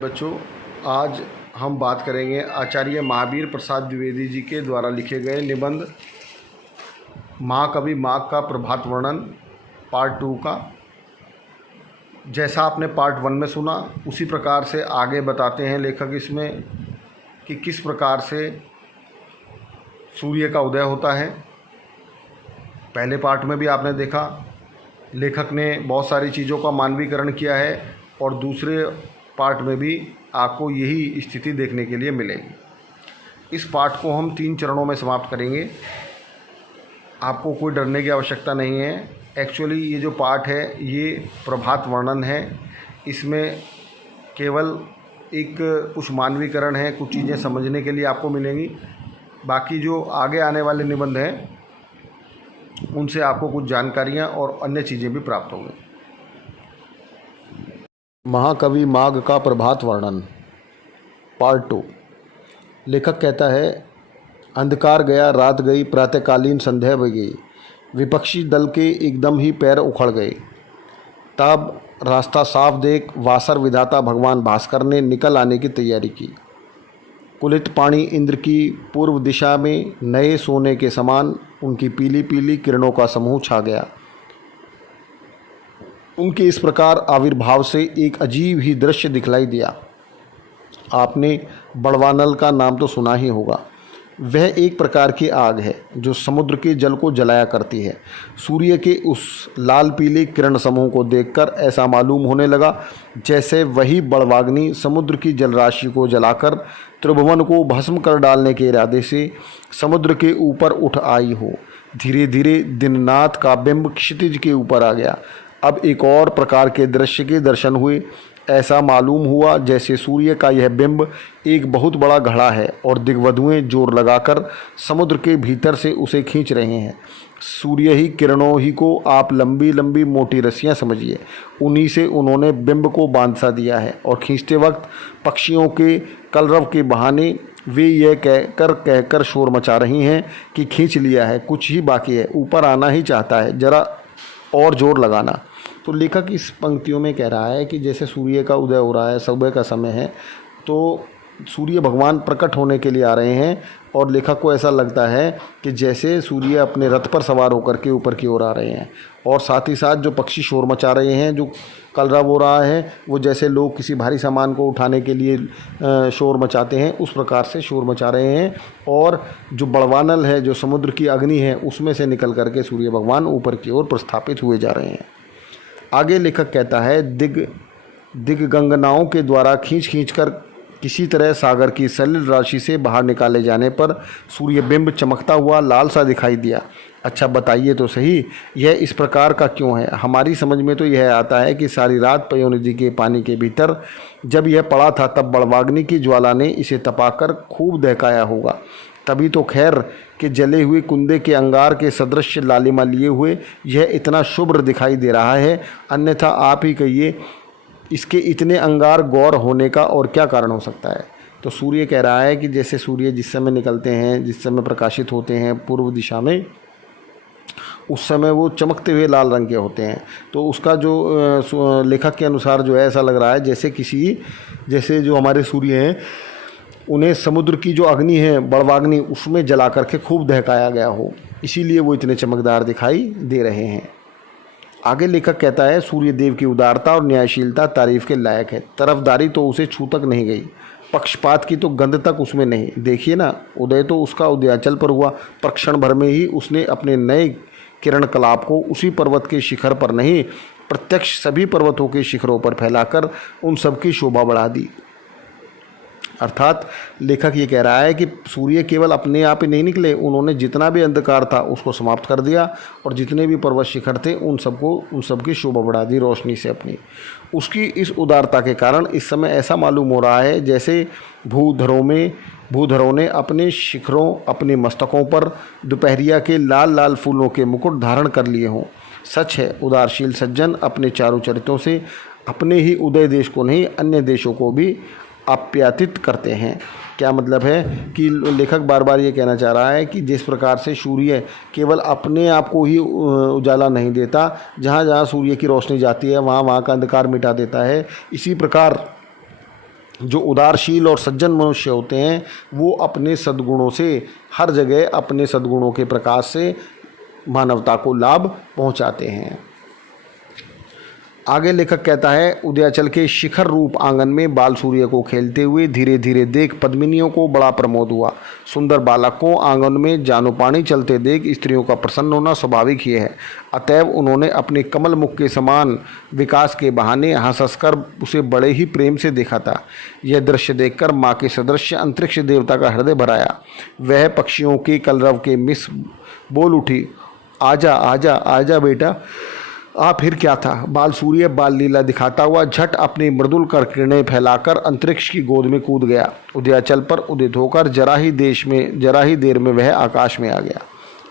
बच्चों, आज हम बात करेंगे आचार्य महावीर प्रसाद द्विवेदी जी के द्वारा लिखे गए निबंध महाकवि माघ का प्रभात वर्णन पार्ट 2 का। जैसा आपने पार्ट 1 में सुना उसी प्रकार से आगे बताते हैं लेखक इसमें कि किस प्रकार से सूर्य का उदय होता है। पहले पार्ट में भी आपने देखा लेखक ने बहुत सारी चीज़ों का मानवीकरण किया है और दूसरे पार्ट में भी आपको यही स्थिति देखने के लिए मिलेगी। इस पार्ट को हम 3 चरणों में समाप्त करेंगे। आपको कोई डरने की आवश्यकता नहीं है। एक्चुअली ये जो पार्ट है ये प्रभात वर्णन है। इसमें केवल एक कुछ मानवीकरण है, कुछ चीज़ें समझने के लिए आपको मिलेंगी। बाकी जो आगे आने वाले निबंध हैं उनसे आपको कुछ जानकारियाँ और अन्य चीज़ें भी प्राप्त होंगी। महाकवि माघ का प्रभात वर्णन पार्ट 2। लेखक कहता है, अंधकार गया, रात गई, प्रातःकालीन संध्या बज गई। विपक्षी दल के एकदम ही पैर उखड़ गए। तब रास्ता साफ देख वासर विधाता भगवान भास्कर ने निकल आने की तैयारी की। कुलित पाणी इंद्र की पूर्व दिशा में नए सोने के समान उनकी पीली पीली किरणों का समूह छा गया। उनके इस प्रकार आविर्भाव से एक अजीब ही दृश्य दिखलाई दिया। आपने बड़वानल का नाम तो सुना ही होगा। वह एक प्रकार की आग है जो समुद्र के जल को जलाया करती है। सूर्य के उस लाल पीले किरण समूह को देखकर ऐसा मालूम होने लगा जैसे वही बड़वाग्नि समुद्र की जलराशि को जलाकर त्रिभुवन को भस्म कर डालने के इरादे से समुद्र के ऊपर उठ आई हो। धीरे धीरे दीननाथ का बिंब क्षितिज के ऊपर आ गया। अब एक और प्रकार के दृश्य के दर्शन हुए। ऐसा मालूम हुआ जैसे सूर्य का यह बिंब एक बहुत बड़ा घड़ा है और दिग्वधुएं जोर लगाकर समुद्र के भीतर से उसे खींच रहे हैं। सूर्य ही किरणों ही को आप लंबी लंबी मोटी रस्सियां समझिए, उन्हीं से उन्होंने बिंब को बांध सा दिया है और खींचते वक्त पक्षियों के कलरव के बहाने वे यह कहकर शोर मचा रही हैं कि खींच लिया है, कुछ ही बाकी है, ऊपर आना ही चाहता है, जरा और जोर लगाना। तो लेखक इस पंक्तियों में कह रहा है कि जैसे सूर्य का उदय हो रहा है, सुबह का समय है, तो सूर्य भगवान प्रकट होने के लिए आ रहे हैं और लेखक को ऐसा लगता है कि जैसे सूर्य अपने रथ पर सवार होकर के ऊपर की ओर आ रहे हैं और साथ ही साथ जो पक्षी शोर मचा रहे हैं, जो कलरव हो रहा है, वो जैसे लोग किसी भारी सामान को उठाने के लिए शोर मचाते हैं उस प्रकार से शोर मचा रहे हैं। और जो बड़वानल है, जो समुद्र की अग्नि है, उसमें से निकल करके सूर्य भगवान ऊपर की ओर प्रस्थापित हुए जा रहे हैं। आगे लेखक कहता है, दिग्गंगनाओं के द्वारा खींच कर किसी तरह सागर की सलिल राशि से बाहर निकाले जाने पर सूर्य बिंब चमकता हुआ लाल सा दिखाई दिया। अच्छा बताइए तो सही, यह इस प्रकार का क्यों है? हमारी समझ में तो यह आता है कि सारी रात पयो नदी के पानी के भीतर जब यह पड़ा था तब बड़वाग्नि की ज्वाला ने इसे तपाकर खूब दहकाया होगा। तभी तो खैर कि जले हुए कुंदे के अंगार के सदृश लालिमा लिए हुए यह इतना शुभ्र दिखाई दे रहा है। अन्यथा आप ही कहिए, इसके इतने अंगार गौर होने का और क्या कारण हो सकता है? तो सूर्य कह रहा है कि जैसे सूर्य जिस समय निकलते हैं, जिस समय प्रकाशित होते हैं पूर्व दिशा में, उस समय वो चमकते हुए लाल रंग के होते हैं। तो उसका जो लेखक के अनुसार जो है ऐसा लग रहा है जैसे जो हमारे सूर्य हैं उन्हें समुद्र की जो अग्नि है, बड़वाग्नि, उसमें जला करके खूब दहकाया गया हो, इसीलिए वो इतने चमकदार दिखाई दे रहे हैं। आगे लेखक कहता है, सूर्य देव की उदारता और न्यायशीलता तारीफ के लायक है। तरफदारी तो उसे छू तक नहीं गई, पक्षपात की तो गंध तक उसमें नहीं। देखिए ना, उदय तो उसका उदयाचल पर हुआ, पर क्षण भर में ही उसने अपने नए किरण कलाप को उसी पर्वत के शिखर पर नहीं, प्रत्यक्ष सभी पर्वतों के शिखरों पर फैलाकर उन सबकी शोभा बढ़ा दी। अर्थात लेखक ये कह रहा है कि सूर्य केवल अपने आप ही नहीं निकले, उन्होंने जितना भी अंधकार था उसको समाप्त कर दिया और जितने भी पर्वत शिखर थे उन सबकी शोभा बढ़ा दी रोशनी से अपनी। उसकी इस उदारता के कारण इस समय ऐसा मालूम हो रहा है जैसे भूधरों ने अपने शिखरों, अपने मस्तकों पर दोपहरिया के लाल लाल फूलों के मुकुट धारण कर लिए हों। सच है, उदारशील सज्जन अपने चारों चरित्रों से अपने ही उदय देश को नहीं, अन्य देशों को भी आप्यायित करते हैं। क्या मतलब है कि लेखक बार बार ये कहना चाह रहा है कि जिस प्रकार से सूर्य केवल अपने आप को ही उजाला नहीं देता, जहाँ जहाँ सूर्य की रोशनी जाती है वहाँ वहाँ का अंधकार मिटा देता है, इसी प्रकार जो उदारशील और सज्जन मनुष्य होते हैं वो अपने सद्गुणों से हर जगह अपने सद्गुणों के प्रकाश से मानवता को लाभ पहुंचाते हैं। आगे लेखक कहता है, उदयाचल के शिखर रूप आंगन में बाल सूर्य को खेलते हुए धीरे धीरे देख पद्मिनियों को बड़ा प्रमोद हुआ। सुंदर बालक को आंगन में जानो पानी चलते देख स्त्रियों का प्रसन्न होना स्वाभाविक ही है। अतएव उन्होंने अपने कमल मुख के समान विकास के बहाने हंस हंसकर उसे बड़े ही प्रेम से देखा था। यह दृश्य देखकर माँ के सदृश्य अंतरिक्ष देवता का हृदय भर आया। वह पक्षियों के कलरव के मिस बोल उठी, आजा आजा आजा बेटा। फिर क्या था। बाल सूर्य बाल लीला दिखाता हुआ झट अपनी मृदुल कर किरणें फैलाकर अंतरिक्ष की गोद में कूद गया। उदयाचल पर उदित होकर जरा ही देर में वह आकाश में आ गया।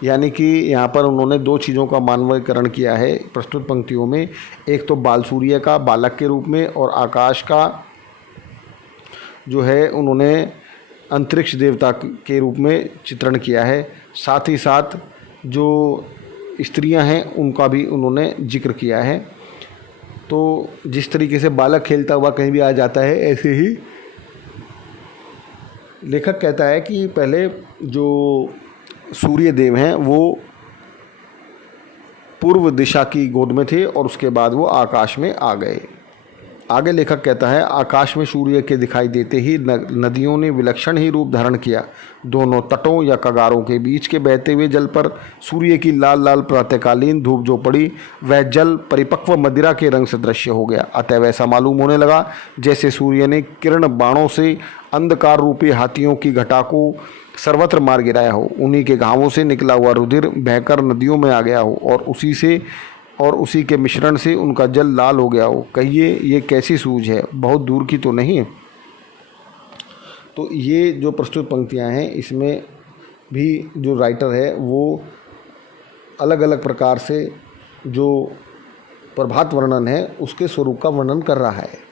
यानी कि यहाँ पर उन्होंने दो चीज़ों का मानवीकरण किया है प्रस्तुत पंक्तियों में। एक तो बाल सूर्य का बालक के रूप में, और आकाश का जो है उन्होंने अंतरिक्ष देवता के रूप में चित्रण किया है। साथ ही साथ जो स्त्रियां हैं उनका भी उन्होंने जिक्र किया है। तो जिस तरीके से बालक खेलता हुआ कहीं भी आ जाता है, ऐसे ही लेखक कहता है कि पहले जो सूर्य देव हैं वो पूर्व दिशा की गोद में थे और उसके बाद वो आकाश में आ गए। आगे लेखक कहता है, आकाश में सूर्य के दिखाई देते ही नदियों ने विलक्षण ही रूप धारण किया। दोनों तटों या कगारों के बीच के बहते हुए जल पर सूर्य की लाल लाल प्रातःकालीन धूप जो पड़ी, वह जल परिपक्व मदिरा के रंग से दृश्य हो गया। अतः ऐसा मालूम होने लगा जैसे सूर्य ने किरण बाणों से अंधकार रूपी हाथियों की घटा को सर्वत्र मार गिराया हो। उन्हीं के घावों से निकला हुआ रुधिर बहकर नदियों में आ गया हो और उसी के मिश्रण से उनका जल लाल हो गया हो। कहिए ये कैसी सूझ है, बहुत दूर की तो नहीं। तो ये जो प्रस्तुत पंक्तियां हैं इसमें भी जो राइटर है वो अलग अलग प्रकार से जो प्रभात वर्णन है उसके स्वरूप का वर्णन कर रहा है।